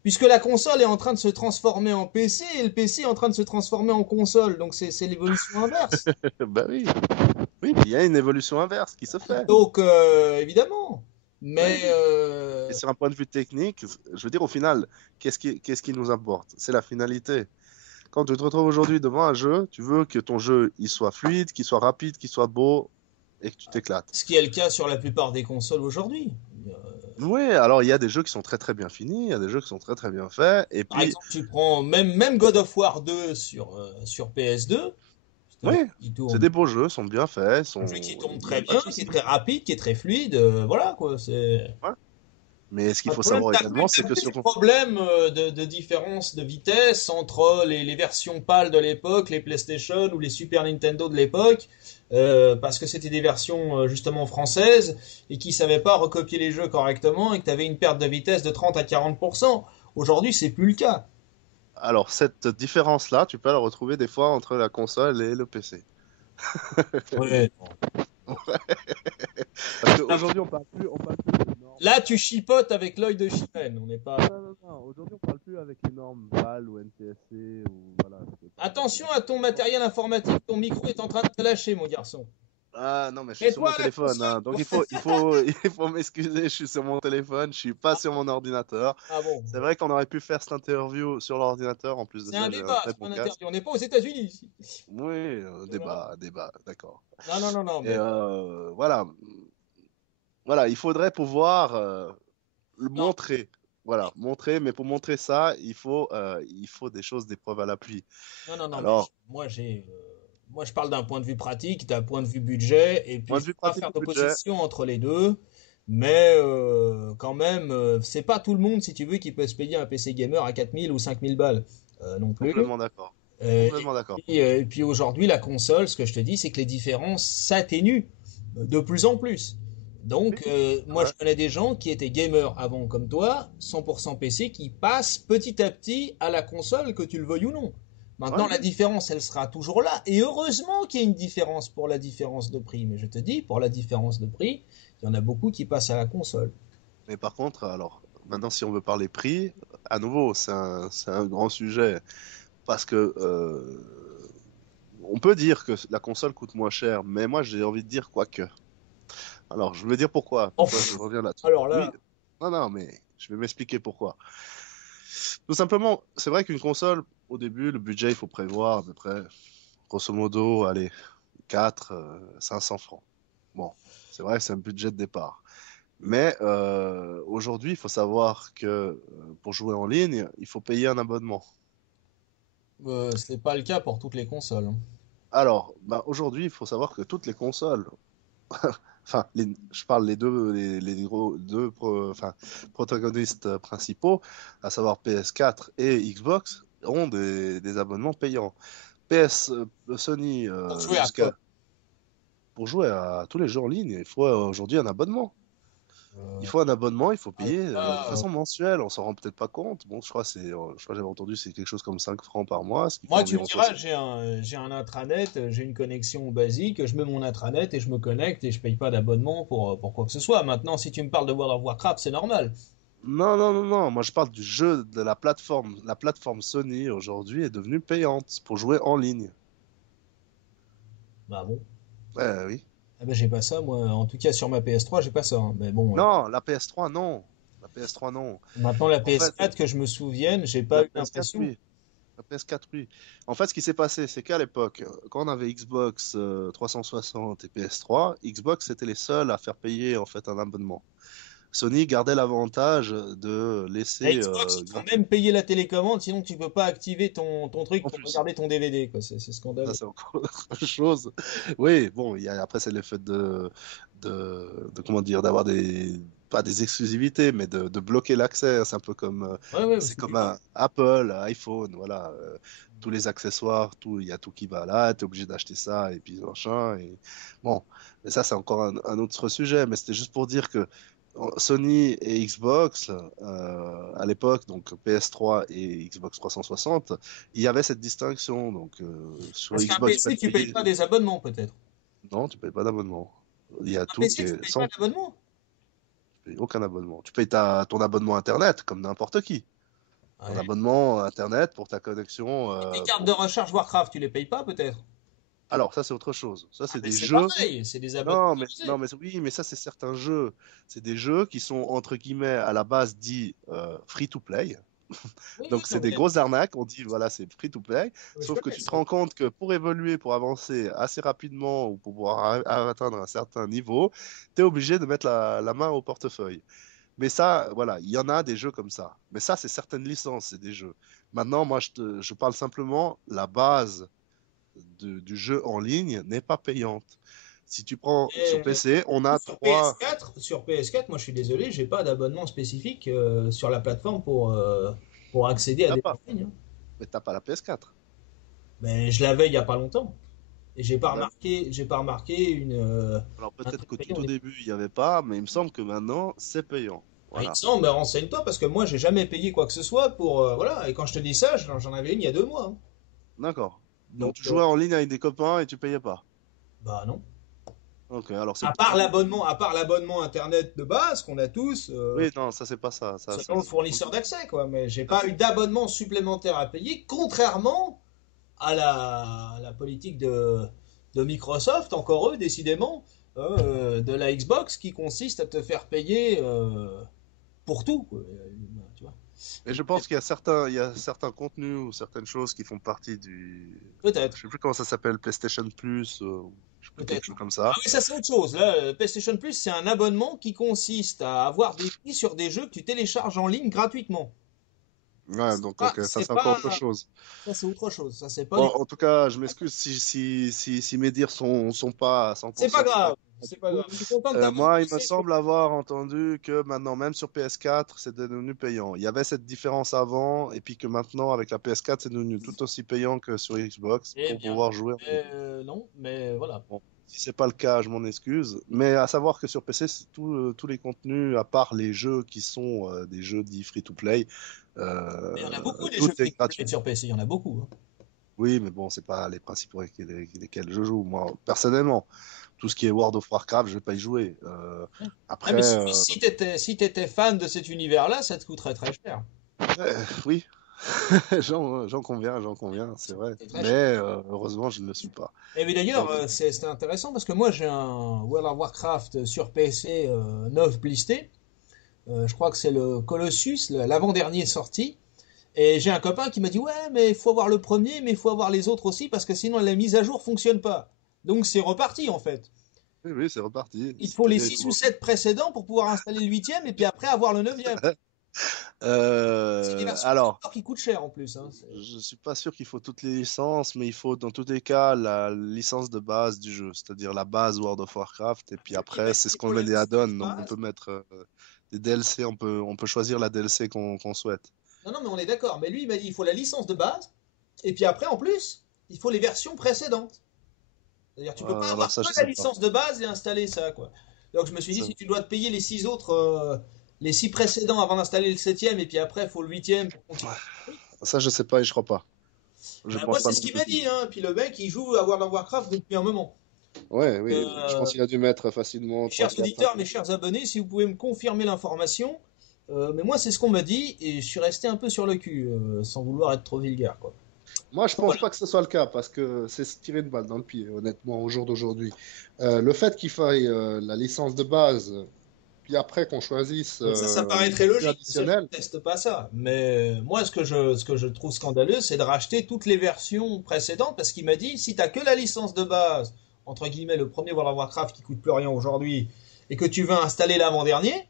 puisque la console est en train de se transformer en PC et le PC est en train de se transformer en console. Donc c'est l'évolution inverse. Bah oui, oui, il y a une évolution inverse qui se fait. Donc évidemment. Mais Oui. Et sur un point de vue technique, je veux dire, au final, qu'est-ce qui nous importe? C'est la finalité. Quand tu te retrouves aujourd'hui devant un jeu, tu veux que ton jeu il soit fluide, qu'il soit rapide, qu'il soit beau et que tu t'éclates. ce qui est le cas sur la plupart des consoles aujourd'hui. Oui, alors il y a des jeux qui sont très très bien finis, il y a des jeux qui sont très très bien faits, et Par puis, exemple, tu prends même God of War 2 sur PS2, c'est un jeu oui, qui c'est tourne, des beaux jeux, sont bien faits, un jeu qui tourne il n'y très a pas de bien, qui est souci. très rapide, qui est très fluide, voilà quoi, c'est Ouais. Mais ce qu'il pas de faut problème. savoir également, c'est T'as que plus sur les problèmes de différence de vitesse entre les versions PAL de l'époque, les PlayStation ou les Super Nintendo de l'époque, parce que c'était des versions justement françaises et qui savaient pas recopier les jeux correctement et que tu avais une perte de vitesse de 30 à 40%. Aujourd'hui, c'est plus le cas. alors cette différence-là, tu peux la retrouver des fois entre la console et le PC. Ouais. Parce qu'aujourd'hui, on parle plus de normes. Là, tu chipotes avec l'œil de chimène. On n'est pas. Non, non, non. Aujourd'hui, on parle plus avec les normes PAL ou NTSC ou voilà. Attention à ton matériel informatique. Ton micro est en train de te lâcher, mon garçon. Ah non, mais je suis sur Mets-toi mon à la téléphone, console. hein. Donc il faut m'excuser, je suis sur mon téléphone, je suis pas sur mon ordinateur. Ah bon. C'est vrai qu'on aurait pu faire cette interview sur l'ordinateur. En plus de C'est un ça, j'ai un débat, très c'est pas bon un casque. interdit. On n'est pas aux États-Unis ici. Oui, Voilà. débat, d'accord. Non, non, non, non, Et mais voilà, voilà, il faudrait pouvoir le non. montrer. Voilà, montrer, mais pour montrer ça, il faut des choses, des preuves à l'appui. Non, non, non, mais Alors, moi, je parle d'un point de vue pratique, d'un point de vue budget, et puis point je de ne vue veux pas pratique faire du budget, d'opposition entre les deux, mais quand même, c'est pas tout le monde, si tu veux, qui peut se payer un PC gamer à 4000 ou 5000 balles non plus. complètement d'accord. Euh, Complètement d'accord. et puis aujourd'hui, la console, ce que je te dis, c'est que les différences s'atténuent de plus en plus. Oui, Donc, c'est moi, vrai. je connais des gens qui étaient gamers avant comme toi, 100% PC, qui passent petit à petit à la console, que tu le veuilles ou non. Maintenant, Ouais. la différence, elle sera toujours là. Et heureusement qu'il y a une différence pour la différence de prix. Mais je te dis, pour la différence de prix, il y en a beaucoup qui passent à la console. Mais par contre, alors, maintenant, si on veut parler prix, à nouveau, c'est un grand sujet. Parce que on peut dire que la console coûte moins cher, mais moi, j'ai envie de dire quoique. Alors, je vais dire pourquoi. Oh, Pourquoi je reviens là-dessus. alors Oui, là, non, non, mais je vais m'expliquer pourquoi. Tout simplement, c'est vrai qu'une console, au début, le budget, il faut prévoir à peu près, grosso modo, allez, 4 500 francs. Bon, c'est vrai que c'est un budget de départ. Mais aujourd'hui, il faut savoir que pour jouer en ligne, il faut payer un abonnement. c'est pas le cas pour toutes les consoles, hein. Alors, bah, aujourd'hui, il faut savoir que toutes les consoles, enfin, je parle les enfin, protagonistes principaux, à savoir PS4 et Xbox, ont des abonnements payants. Sony, Pour jouer à quoi? pour jouer à tous les jeux en ligne, il faut aujourd'hui un abonnement. Il Euh, faut un abonnement, il faut alors payer de là, façon mensuelle, on s'en rend peut-être pas compte. Bon, je crois que j'avais entendu, c'est quelque chose comme 5 francs par mois, ce qui fait moi, tu me environ diras, 60. j'ai un intranet, j'ai une connexion basique, je mets mon intranet et je me connecte et je paye pas d'abonnement pour quoi que ce soit. Maintenant, si tu me parles de World of Warcraft, c'est normal. Non, non, non, non, moi je parle du jeu de la plateforme. La plateforme Sony aujourd'hui est devenue payante pour jouer en ligne. Bah bon. Oui. Ah bah j'ai pas ça, moi. En tout cas, sur ma PS3, j'ai pas ça, hein. Mais bon, Non, la PS3, non. La PS3, non. maintenant la En fait, PS4, que je me souvienne, j'ai pas la eu PS4, l'impression. oui. La PS4, oui. En fait, ce qui s'est passé, c'est qu'à l'époque, quand on avait Xbox 360 et PS3, Xbox était les seuls à faire payer en fait un abonnement. Sony gardait l'avantage de La laisser Xbox, ils te font gratuit. même payer la télécommande, sinon tu peux pas activer ton truc En pour plus, regarder ton DVD, quoi. C'est ça scandaleux. c'est encore autre chose. Oui, bon, après c'est le fait comment dire, d'avoir pas des exclusivités, mais de bloquer l'accès. C'est un peu comme, Ouais, ouais, c'est c'est comme bizarre. un Apple, iPhone, voilà, tous les accessoires, tout, il y a tout qui va là, t'es obligé d'acheter ça et puis machin. Et bon, mais ça c'est encore un autre sujet. Mais c'était juste pour dire que Sony et Xbox, à l'époque, donc PS3 et Xbox 360, il y avait cette distinction. Donc, sur Parce qu'un Xbox, PC, tu faites payes payer. pas des abonnements, peut-être. Non, tu payes pas d'abonnement. Il y a Un tout qui PC, tu est payes pas sans. d'abonnement. Tu payes aucun abonnement. Tu payes ton abonnement Internet, comme n'importe qui. Ton Ouais. abonnement Internet pour ta connexion. Tes cartes de recharge Warcraft, tu les payes pas, peut-être. Alors, ça, c'est autre chose. Ça, Ah, c'est mais des c'est jeux. pareil, c'est des abonnements Non, divisés. oui, mais ça, c'est certains jeux. C'est des jeux qui sont, entre guillemets, à la base dits free to play. Oui, oui, Donc, non, c'est des grosses arnaques. On dit, voilà, c'est free to play. mais je Sauf que connais tu te ça. rends compte que pour évoluer, pour avancer assez rapidement ou pour pouvoir atteindre un certain niveau, tu es obligé de mettre la main au portefeuille. Mais ça, voilà, il y en a des jeux comme ça. Mais ça, c'est certaines licences, c'est des jeux. Maintenant, moi, je parle simplement, la base du jeu en ligne n'est pas payante. Si tu prends sur Et PC, on a sur trois. PS4, moi je suis désolé, j'ai pas d'abonnement spécifique sur la plateforme pour accéder à T'as des pas, jeux en ligne, hein. mais t'as pas la PS4. Mais je l'avais il y a pas longtemps. Et Là, j'ai pas remarqué alors un peut-être truc que payant. tout au début, il n'y avait pas, mais il me semble que maintenant, c'est payant. Ah, il me Voilà. semble, mais renseigne-toi parce que moi j'ai jamais payé quoi que ce soit pour voilà. Et quand je te dis ça, j'en avais une il y a 2 mois, hein. D'accord. Donc Donc tu jouais en ligne avec des copains et tu payais pas. bah non. Ok, alors c'est peut-être. À part l'abonnement internet de base qu'on a tous, Oui, non, ça c'est pas ça. selon le fournisseur d'accès, quoi. Mais j'ai ça, pas c'est- eu d'abonnement supplémentaire à payer, contrairement à la politique de Microsoft, encore eux, décidément, de la Xbox, qui consiste à te faire payer pour tout, quoi. Tu vois. Et je Et pense il y a certains contenus ou certaines choses qui font partie je peut-être, sais plus comment ça s'appelle, PlayStation Plus, je sais plus quelque peut-être. chose comme Ah ça. oui, ça c'est autre chose. Là, PlayStation Plus, c'est un abonnement qui consiste à avoir des prix sur des jeux que tu télécharges en ligne gratuitement. Ouais, donc ok, ça C'est c'est encore pas, autre chose. ça c'est autre chose. Ça c'est pas Bon, du, en tout cas, je m'excuse si mes dires sont pas à c'est pas 100% grave. corrects. Pas C'est du pas tout. grave. Je suis content de t'avoir Moi, il me poussé sur. semble avoir entendu que maintenant, même sur PS4, c'est devenu payant. Il y avait cette différence avant, et puis que maintenant, avec la PS4, c'est devenu tout aussi payant que sur Xbox Eh pour bien, pouvoir jouer en ligne. non, mais voilà. Bon, si c'est pas le cas, je m'en excuse. Mais à savoir que sur PC, c'est tous les contenus, à part les jeux qui sont des jeux dits free-to-play, Mais il y en a beaucoup des tout jeux est free-to-play gratuit. sur PC. Il y en a beaucoup, hein. Oui, mais bon, c'est pas les principaux avec lesquels je joue. Moi, personnellement, tout ce qui est World of Warcraft, je vais pas y jouer. Ah, Après, mais si t'étais fan de cet univers-là, ça te coûterait très cher. oui, j'en conviens, c'est vrai. C'est très Mais cher. heureusement, je ne le suis pas. Et mais d'ailleurs, Donc, c'est intéressant parce que moi j'ai un World of Warcraft sur PC neuf blisté. Je crois que c'est le Colossus, l'avant-dernier sorti. Et j'ai un copain qui m'a dit ouais, mais il faut avoir le premier, mais il faut avoir les autres aussi parce que sinon la mise à jour fonctionne pas. Donc c'est reparti en fait. oui, oui, c'est reparti. Il te faut les C'est-à-dire, il 6 ou faut. 7 précédents pour pouvoir installer le huitième et puis après avoir le neuvième. C'est des versions Alors. qui coûtent cher en plus, hein. Je suis pas sûr qu'il faut toutes les licences, mais il faut dans tous les cas la licence de base du jeu, c'est-à-dire la base World of Warcraft. Et puis Il m'a après, dit c'est ce qu'il qu'on faut la met des licence add-ons, de donc on peut base. mettre des DLC, on peut choisir la DLC qu'on souhaite. Non, non, mais on est d'accord. Mais lui, il m'a dit il faut la licence de base. Et puis après, en plus, il faut les versions précédentes. C'est-à-dire, tu peux pas Alors avoir ça, que je la sais pas. licence de base et installer ça, quoi. Donc je me suis dit, Ça, si tu dois te payer les 6 autres, les 6 précédents avant d'installer le septième, et puis après, il faut le huitième pour continuer. ça, je sais pas et je crois pas. Je Ben, moi, pense pas c'est ce non qu'il plus m'a dit, hein. Puis le mec, il joue à World of Warcraft depuis un moment. Ouais, oui, je pense Euh, qu'il a dû mettre facilement Mes 3 chers 4 5 auditeurs, mes ans. chers abonnés, si vous pouvez me confirmer l'information, mais moi, c'est ce qu'on m'a dit, et je suis resté un peu sur le cul, sans vouloir être trop vulgaire, quoi. Moi, je pense Voilà. pas que ce soit le cas parce que c'est se tirer une balle dans le pied, honnêtement, au jour d'aujourd'hui. Le fait qu'il faille la licence de base puis après qu'on choisisse Donc ça paraît très l'outil logique. Ça, je ne additionnel. teste pas ça. Mais moi, ce que je trouve scandaleux, c'est de racheter toutes les versions précédentes parce qu'il m'a dit, si t'as que la licence de base, entre guillemets, le premier World of Warcraft qui coûte plus rien aujourd'hui, et que tu veux installer l'avant-dernier,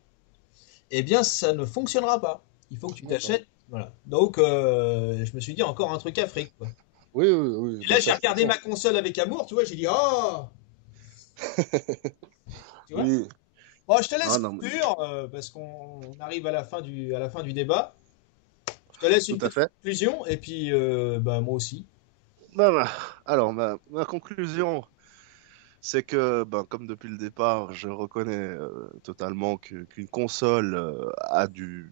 eh bien, ça ne fonctionnera pas. Il faut que tu D'accord. t'achètes. Voilà. Donc, je me suis dit encore un truc Afrique, quoi. Oui, oui, oui, Et bah là, j'ai ça je regardé comprends. ma console avec amour, tu vois, j'ai dit, oh, tu vois. Oui, Bon, je te laisse non, non, mais conclure parce qu'on arrive à la fin du débat. Je te laisse tout une à petite fait. conclusion et puis bah, moi aussi. Alors, ma conclusion, c'est que, ben, comme depuis le départ, je reconnais totalement qu'une console a du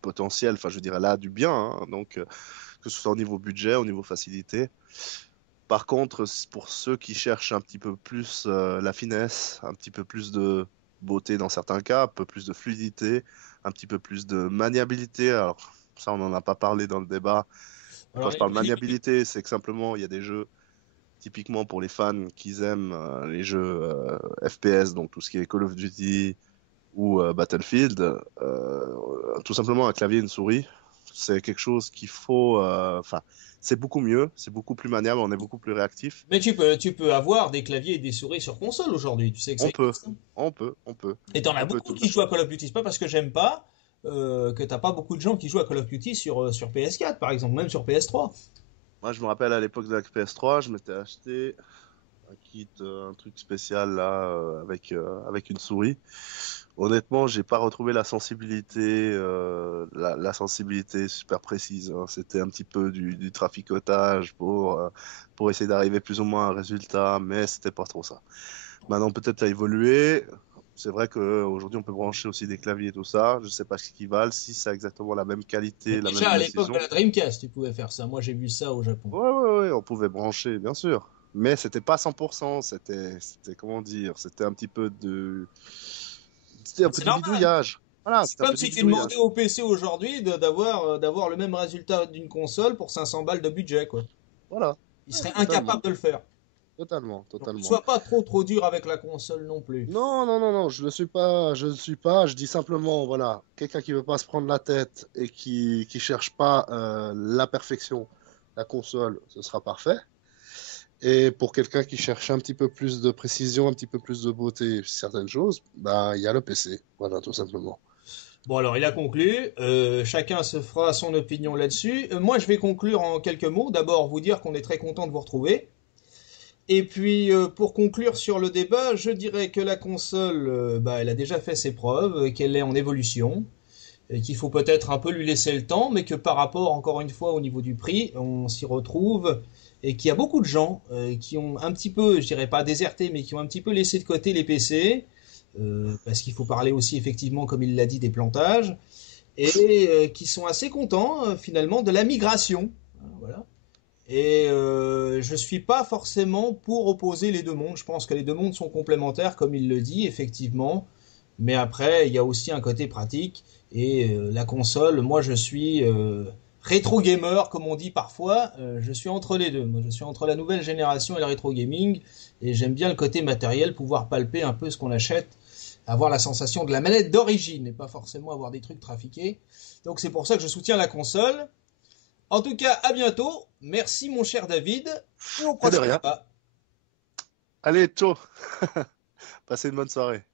potentiel, enfin, je dirais, elle a du bien, hein, donc, que ce soit au niveau budget, au niveau facilité. Par contre, pour ceux qui cherchent un petit peu plus la finesse, un petit peu plus de beauté dans certains cas, un peu plus de fluidité, un petit peu plus de maniabilité, alors ça, on n'en a pas parlé dans le débat. Quand Alors, je parle maniabilité, c'est que simplement, il y a des jeux typiquement pour les fans qui aiment les jeux FPS, donc tout ce qui est Call of Duty ou Battlefield, tout simplement un clavier et une souris, c'est quelque chose qu'il faut. Enfin, c'est beaucoup mieux, c'est beaucoup plus maniable, on est beaucoup plus réactif. mais tu peux avoir des claviers et des souris sur console aujourd'hui. Tu sais que ça On peut, existe, hein. on peut, Et t'en as on peut beaucoup tout qui à jouent fait. à Call of Duty. C'est pas parce que j'aime pas que t'as pas beaucoup de gens qui jouent à Call of Duty sur PS4 par exemple, même sur PS3. Moi, je me rappelle à l'époque de la PS3, je m'étais acheté un kit, un truc spécial là, avec une souris. Honnêtement, j'ai pas retrouvé la sensibilité, la sensibilité super précise, hein. C'était un petit peu du traficotage pour essayer d'arriver plus ou moins à un résultat, mais c'était pas trop ça. Maintenant, peut-être ça a évolué. C'est vrai qu'aujourd'hui, on peut brancher aussi des claviers et tout ça. Je sais pas ce qu'ils valent, si ça a exactement la même Mais qualité, la même déjà à l'époque de précision. la Dreamcast, tu pouvais faire ça. Moi j'ai vu ça au Japon. Ouais, on pouvait brancher, bien sûr. Mais c'était pas 100%, c'était, comment dire, c'était un peu C'est du normal. bidouillage. Voilà, C'est c'était un comme peu du si tu demandais bidouillage. au PC aujourd'hui d'avoir le même résultat d'une console pour 500 balles de budget, quoi. Voilà. Il Ouais, serait incapable totalement, de le faire. totalement, Donc, ne totalement. sois pas trop dur avec la console non plus. Non, non, non, non, je ne suis pas, je ne suis pas, je dis simplement, voilà, quelqu'un qui veut pas se prendre la tête et qui cherche pas la perfection, la console, ce sera parfait. Et pour quelqu'un qui cherche un petit peu plus de précision, un petit peu plus de beauté, certaines choses, bah, il y a le PC. Voilà, tout simplement. Bon, alors, il a conclu. Chacun se fera son opinion là-dessus. Moi, je vais conclure en quelques mots. D'abord, vous dire qu'on est très content de vous retrouver. Et puis, pour conclure sur le débat, je dirais que la console, bah, elle a déjà fait ses preuves, qu'elle est en évolution, et qu'il faut peut-être un peu lui laisser le temps, mais que par rapport, encore une fois, au niveau du prix, on s'y retrouve, et qu'il y a beaucoup de gens qui ont un petit peu, je dirais pas déserté, mais qui ont un petit peu laissé de côté les PC, parce qu'il faut parler aussi effectivement, comme il l'a dit, des plantages, et qui sont assez contents finalement de la migration. Voilà. Et je suis pas forcément pour opposer les deux mondes. Je pense que les deux mondes sont complémentaires, comme il le dit, effectivement. Mais après, il y a aussi un côté pratique. Et la console, moi, je suis rétro gamer, comme on dit parfois. Je suis entre les deux. Moi, je suis entre la nouvelle génération et le rétro gaming. Et j'aime bien le côté matériel, pouvoir palper un peu ce qu'on achète, avoir la sensation de la manette d'origine, et pas forcément avoir des trucs trafiqués. Donc c'est pour ça que je soutiens la console. En tout cas, à bientôt. Merci mon cher David. Et au Et de prochain rien. débat. Allez, ciao. Passez une bonne soirée.